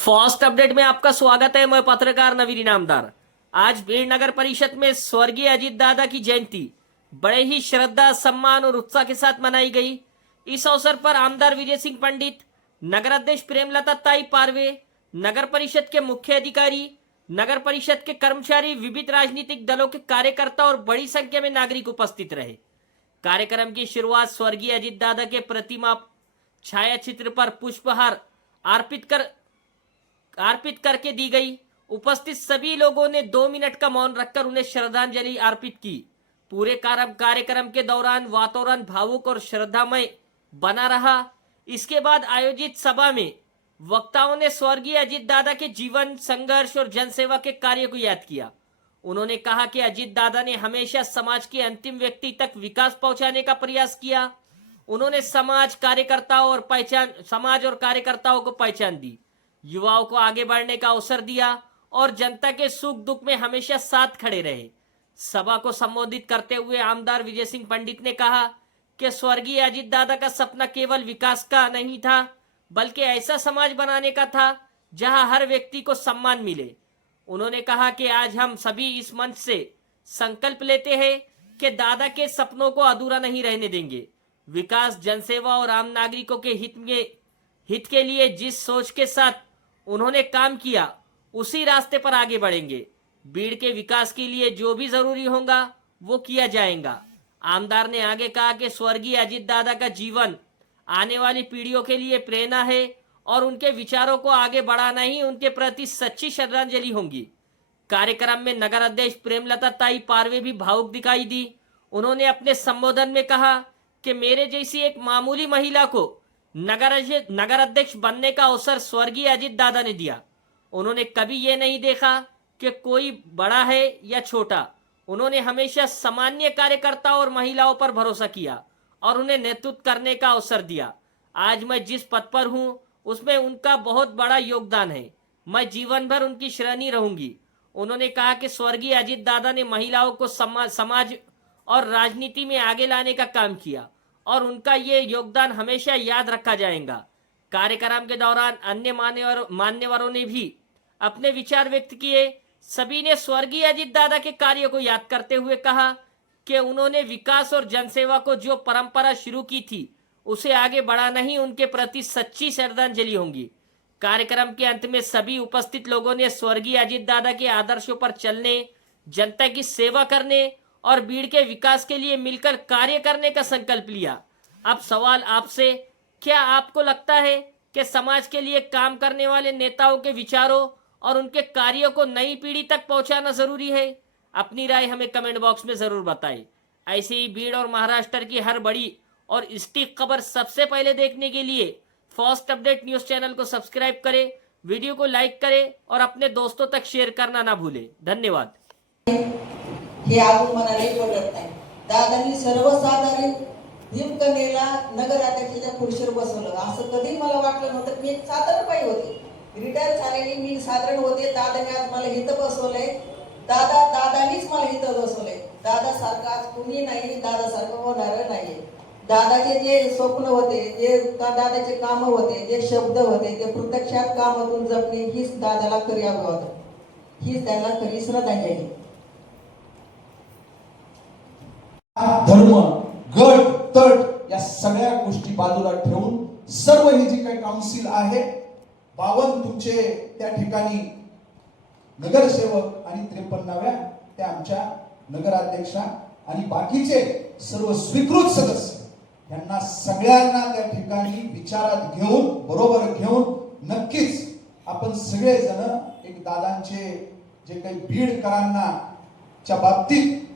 Fast update में आपका स्वागत है। मैं पत्रकार नवीन इनामदार। आज भीड़ नगर परिषद में स्वर्गीय अजीत दादा की जयंती बड़े ही श्रद्धा, सम्मान और उत्साह के साथ मनाई गई। इस अवसर पर आमदार विजय सिंह पंडित, नगर अध्यक्ष प्रेमलता ताई पारवे, नगर परिषद के मुख्य अधिकारी, नगर परिषद के कर्मचारी, विविध राजनीतिक दलों के कार्यकर्ता और बड़ी संख्या में नागरिक उपस्थित रहे। कार्यक्रम की शुरुआत स्वर्गीय अजीत दादा के प्रतिमा छाया चित्र पर पुष्पहार अर्पित करके दी गई। उपस्थित सभी लोगों ने 2 मिनट का मौन रखकर उन्हें श्रद्धांजलि अर्पित की। पूरे कार्यक्रम के दौरान वातावरण भावुक और श्रद्धामय बना रहा। इसके बाद आयोजित सभा में वक्ताओं ने स्वर्गीय अजीत दादा के जीवन, संघर्ष और जनसेवा के कार्य को याद किया। उन्होंने कहा कि अजीत दादा ने हमेशा समाज के अंतिम व्यक्ति तक विकास पहुंचाने का प्रयास किया। उन्होंने समाज और कार्यकर्ताओं को पहचान दी, युवाओं को आगे बढ़ने का अवसर दिया और जनता के सुख दुख में हमेशा साथ खड़े रहे। सभा को संबोधित करते हुए आमदार विजय सिंह पंडित ने कहा कि स्वर्गीय अजीत दादा का सपना केवल विकास का नहीं था, बल्कि ऐसा समाज बनाने का था जहां हर व्यक्ति को सम्मान मिले। उन्होंने कहा कि आज हम सभी इस मंच से संकल्प लेते हैं कि दादा के सपनों को अधूरा नहीं रहने देंगे। विकास, जनसेवा और आम नागरिकों के हित के लिए जिस सोच के साथ उन्होंने काम किया, उसी रास्ते पर आगे बढ़ेंगे। भीड़ के विकास के लिए जो भी जरूरी होगा वो किया जाएगा। आमदार ने आगे कहा कि स्वर्गीय अजीत दादा का जीवन आने वाली पीढ़ियों के लिए प्रेरणा है और उनके विचारों को आगे बढ़ाना ही उनके प्रति सच्ची श्रद्धांजलि होगी। कार्यक्रम में नगर अध्यक्ष प्रेमलता ताई पारवे भी भावुक दिखाई दी। उन्होंने अपने संबोधन में कहा कि मेरे जैसी एक मामूली महिला को नगर अध्यक्ष बनने का अवसर स्वर्गीय अजीत दादा ने दिया। उन्होंने कभी ये नहीं देखा कि कोई बड़ा है या छोटा। उन्होंने हमेशा सामान्य कार्यकर्ताओं और महिलाओं पर भरोसा किया और उन्हें नेतृत्व करने का अवसर दिया। आज मैं जिस पद पर हूं उसमें उनका बहुत बड़ा योगदान है। मैं जीवन भर उनकी श्रेणी रहूंगी। उन्होंने कहा कि स्वर्गीय अजीत दादा ने महिलाओं को समाज और राजनीति में आगे लाने का काम किया और उनका ये योगदान हमेशा याद रखा जाएगा। कार्यक्रम के दौरान अन्य मान्यवरों ने भी अपने विचार व्यक्त किए। सभी ने स्वर्गीय अजीत दादा के कार्य को याद करते हुए कहा कि उन्होंने विकास और जनसेवा को जो परंपरा शुरू की थी उसे आगे बढ़ाना ही उनके प्रति सच्ची श्रद्धांजलि होगी। कार्यक्रम के अंत में सभी उपस्थित लोगों ने स्वर्गीय अजीत दादा के आदर्शों पर चलने, जनता की सेवा करने और भीड़ के विकास के लिए मिलकर कार्य करने का संकल्प लिया। अब सवाल आपसे, क्या आपको लगता है कि समाज के लिए काम करने वाले नेताओं के विचारों और उनके कार्यों को नई पीढ़ी तक पहुंचाना जरूरी है? अपनी राय हमें कमेंट बॉक्स में जरूर बताएं। ऐसे ही भीड़ और महाराष्ट्र की हर बड़ी और सटीक खबर सबसे पहले देखने के लिए फास्ट अपडेट न्यूज चैनल को सब्सक्राइब करें, वीडियो को लाइक करें और अपने दोस्तों तक शेअर करना ना भूलें। धन्यवाद। हे अजून मला लई पटत नाही। दादांनी सर्वसाधारण हिमकणेला नगराध्यक्षाच्या खुर्चीवर बसवलं, असं कधी मला वाटलं नव्हतं। मी एक साधारण बाई होते, रिटायर झालेली मी साधारण होते। दादांनी आज मला इथं बसवलंय। दादानीच मला इथं बसवलंय। दादा सारखं आज कुणी नाही, दादा सारखं होणार नाहीये। दादाचे जे स्वप्न होते, जे दादाचे काम होते, जे शब्द होते, ते प्रत्यक्षात कामातून जपणे हीच दादाला खरी अभिवादन, हीच त्यांना खरी श्रद्धांजली। धर्म, गट, तट या सगळ्या गोष्टी बाजूला ठेवून सर्व ही जी काही काउन्सिल आहे, 52 तुमचे त्या ठिकाणी नगरसेवक आणि 53व्या त्या आमच्या नगराध्यक्षा आणि बाकीचे सर्व स्वीकृत सदस्य, यांना सगळ्यांना त्या ठिकाणी विचारात घेऊन, बरोबर घेऊन नक्कीच आपण सगळे जण एक दादांचे जे काही बीडकरांना च्या बाबतीत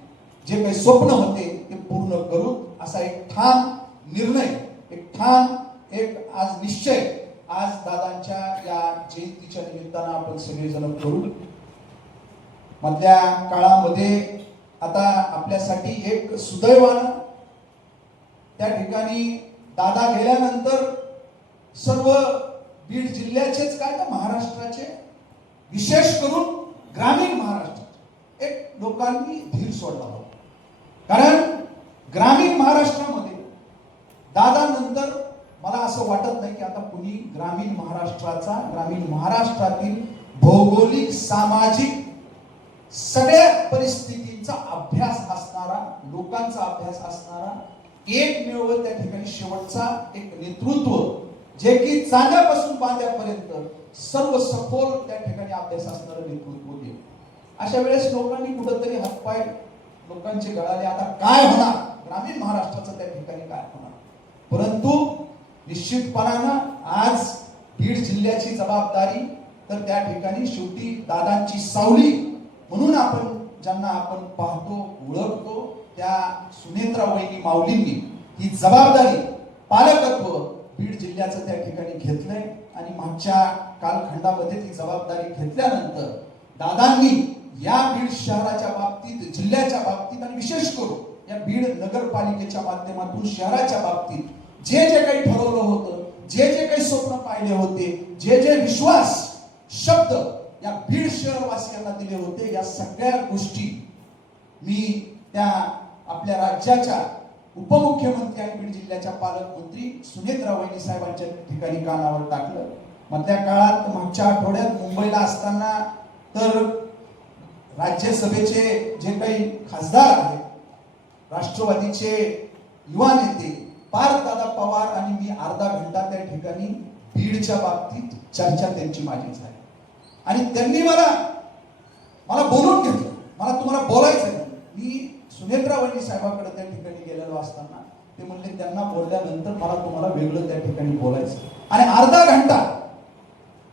जे काही स्वप्न होते ते पूर्ण करू, असा एक ठाम निर्णय, एक आज निश्चय आज दादांच्या या जयंतीच्या निमित्तानं आपण सगळे जण करू। मधल्या काळामध्ये आता आपल्यासाठी एक सुदैवानं त्या ठिकाणी दादा गेल्यानंतर सर्व बीड जिल्ह्याचेच काय तर महाराष्ट्राचे, विशेष करून ग्रामीण महाराष्ट्राचे एक लोकांनी धीर सोडला होता। कारण ग्रामीण महाराष्ट्रामध्ये दादा नंतर मला असं वाटत नाही की आता कुणी ग्रामीण महाराष्ट्रातील भौगोलिक सामाजिक सगळ्या परिस्थितींचा अभ्यास असणारा, लोकांचा अभ्यास असणारा एकमेव त्या ठिकाणी शेवटचा एक नेतृत्व, जे की चांद्यापासून बांध्यापर्यंत सर्व सखोल त्या ठिकाणी अभ्यास असणारं नेतृत्व गेलं. अशा वेळेस लोकांनी कुठंतरी हातपाय लोकांचे गळाले. आता काय होणार, ग्रामीण महाराष्ट्राचं त्या ठिकाणी काय होणार? परंतु निश्चितपणानं आज बीड जिल्ह्याची जबाबदारी तर त्या ठिकाणी शेवटी दादांची सावली म्हणून आपण ज्यांना आपण पाहतो, ओळखतो, त्या सुनेत्रा वहिनी माऊलींनी ही जबाबदारी, पालकत्व बीड जिल्ह्याचं त्या ठिकाणी घेतलंय. आणि मागच्या कालखंडामध्ये ती जबाबदारी घेतल्यानंतर दादांनी या बीड शहराच्या बाबतीत, जिल्ह्याच्या बाबतीत आणि विशेष करून या बीड नगरपालिकेच्या माध्यमातून शहराच्या बाबतीत जे जे काही ठरवलं होतं, जे जे काही स्वप्न पाहिले होते, जे जे विश्वास शब्द या बीड शहरवासियांना दिले होते, या सगळ्या गोष्टी मी त्या आपल्या राज्याच्या उपमुख्यमंत्री आणि बीड जिल्ह्याच्या पालकमंत्री सुनेत्रा वहिनी साहेबांच्या ठिकाणी कानावर टाकलं. मधल्या काळात मागच्या आठवड्यात मुंबईला असताना तर राज्यसभेचे जे काही खासदार आहेत, राष्ट्रवादीचे युवा नेते पार्थदादा पवार आणि मी अर्धा घंटा त्या ठिकाणी बीडच्या बाबतीत चर्चा त्यांची माझी झाली. आणि त्यांनी मला बोलून घेतलं. मला तुम्हाला बोलायचं आहे. मी सुनेत्रा वहिनी साहेबांकडे त्या ठिकाणी गेलेलो असताना ते म्हणले त्यांना बोलल्यानंतर मला तुम्हाला वेगळं त्या ठिकाणी बोलायचं. आणि अर्धा घंटा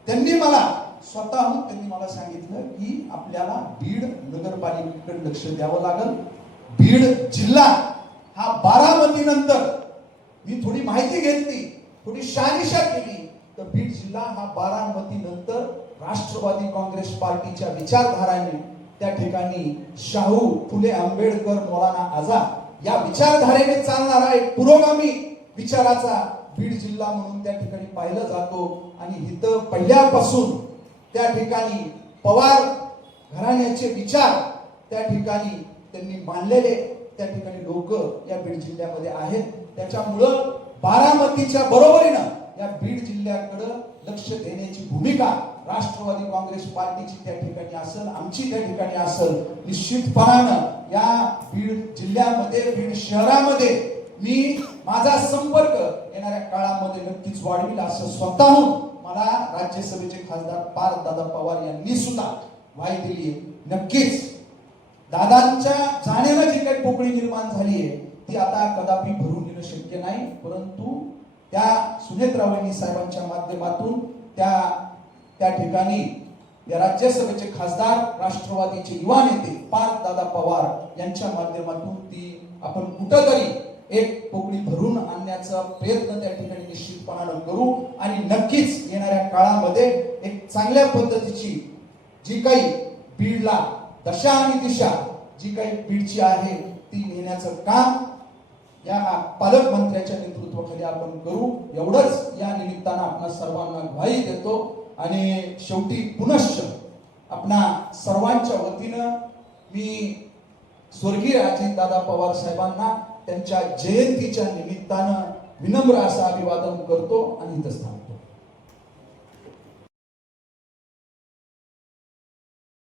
त्यांनी मला स्वतःहून सांगितलं की आपल्याला बीड नगरपालिकेकडे लक्ष द्यावं लागेल. बीड जिल्हा हा बारामती नंतर, मी थोडी माहिती घेतली, थोडी शहानिशा केली, तर बीड जिल्हा हा बारामती नंतर राष्ट्रवादी काँग्रेस पार्टीच्या विचारधाराने त्या ठिकाणी शाहू फुले आंबेडकर मौलाना आझाद या विचारधारेने चालणारा एक पुरोगामी विचाराचा बीड जिल्हा म्हणून त्या ठिकाणी पाहिलं जातो. आणि इथं पहिल्यापासून त्या ठिकाणी पवार घराण्याचे विचार त्या ठिकाणी त्यांनी मांडलेले त्या ठिकाणी लोक या बीड जिल्ह्यामध्ये आहेत. त्याच्यामुळं बारामतीच्या बरोबरीनं या बीड जिल्ह्याकडे लक्ष देण्याची भूमिका राष्ट्रवादी काँग्रेस पार्टीची त्या ठिकाणी असेल, आमची त्या ठिकाणी असेल. निश्चितपणानं या बीड जिल्ह्यामध्ये, बीड शहरामध्ये मी माझा संपर्क येणाऱ्या काळामध्ये नक्कीच वाढविल, असं स्वतःहून मला राज्यसभेचे खासदार पार्थदादा पवार यांनी सुद्धा ग्वाही दिली. नक्कीच दादांच्या जाण्यानं जी काही पोकळी निर्माण झाली आहे ती आता कदापि भरून येणं शक्य नाही. परंतु त्या सुनेत्रा वहिनी साहेबांच्या माध्यमातून त्या ठिकाणी या राज्यसभेचे खासदार, राष्ट्रवादीचे युवा नेते पार्थदादा पवार यांच्या माध्यमातून ती आपण कुठंतरी एक पोकळी भरून आणण्याचा प्रयत्न त्या ठिकाणी निश्चितपणानं करू. आणि नक्कीच येणाऱ्या काळामध्ये एक चांगल्या पद्धतीची जी काही बीडला दशा आणि दिशा जी काही बीडची आहे ती नेण्याचं काम या पालकमंत्र्याच्या नेतृत्वाखाली आपण करू. एवढंच या निमित्तानं आपल्या सर्वांना ग्वाही देतो. आणि शेवटी पुनश्च आपणा सर्वांच्या वतीनं मी स्वर्गीय अजितदादा पवार साहेबांना त्यांच्या जयंतीच्या निमित्तानं विनम्र असं अभिवादन करतो आणि इथंच थांबतो.